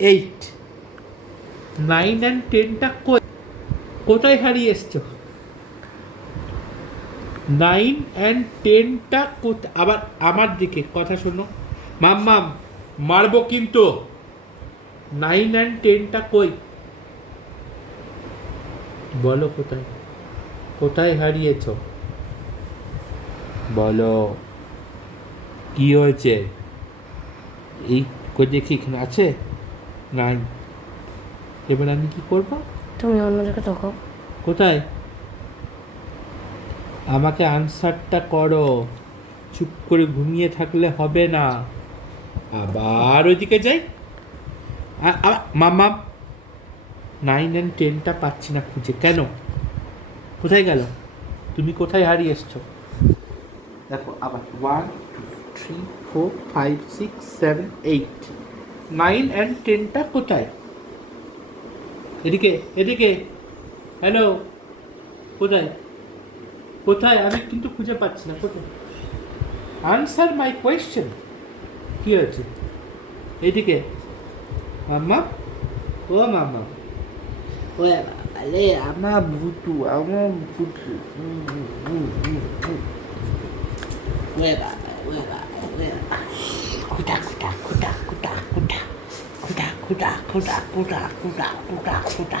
8, 9 and 10টা কোথায় হারিয়ে এসছো? 9 and 10টা আবার আমার দিকে কথা শোনো মাম্মাম, মারবো কিন্তু। 9 and 10টা কই? বলো কোথায়, কোথায় হারিয়েছো? বলো কি হয়েছে? এই কই দেখি, এখানে আছে 9। এবার আমি কি করব? তুমি অন্য জায়গায় দেখো। কোথায়? আমাকে আনসারটা করো, চুপ করে ঘুমিয়ে থাকলে হবে না। আবার ওইদিকে যাই, মাম্মা 9 and 10টা পাচ্ছি না খুঁজে। কেন? কোথায় গেল? তুমি কোথায় হারিয়ে এসছো? দেখো আবার 1 2 3 4 5 6 7 8, 9 and 10টা কোথায়? এদিকে এদিকে, হ্যালো, কোথায় কোথায়? আমি কিন্তু খুঁজে পাচ্ছি না। কোথায়? Answer my question. কি হয়েছে? এদিকে মাম্মা, ও মাম্মা, ও আরে আমার ভুতু, আমার ভুতু। খুদা খুদা খুদা খুদা খুদা খুদা খুদা খুদা খুদা খুদা খুদা খুদা খুদা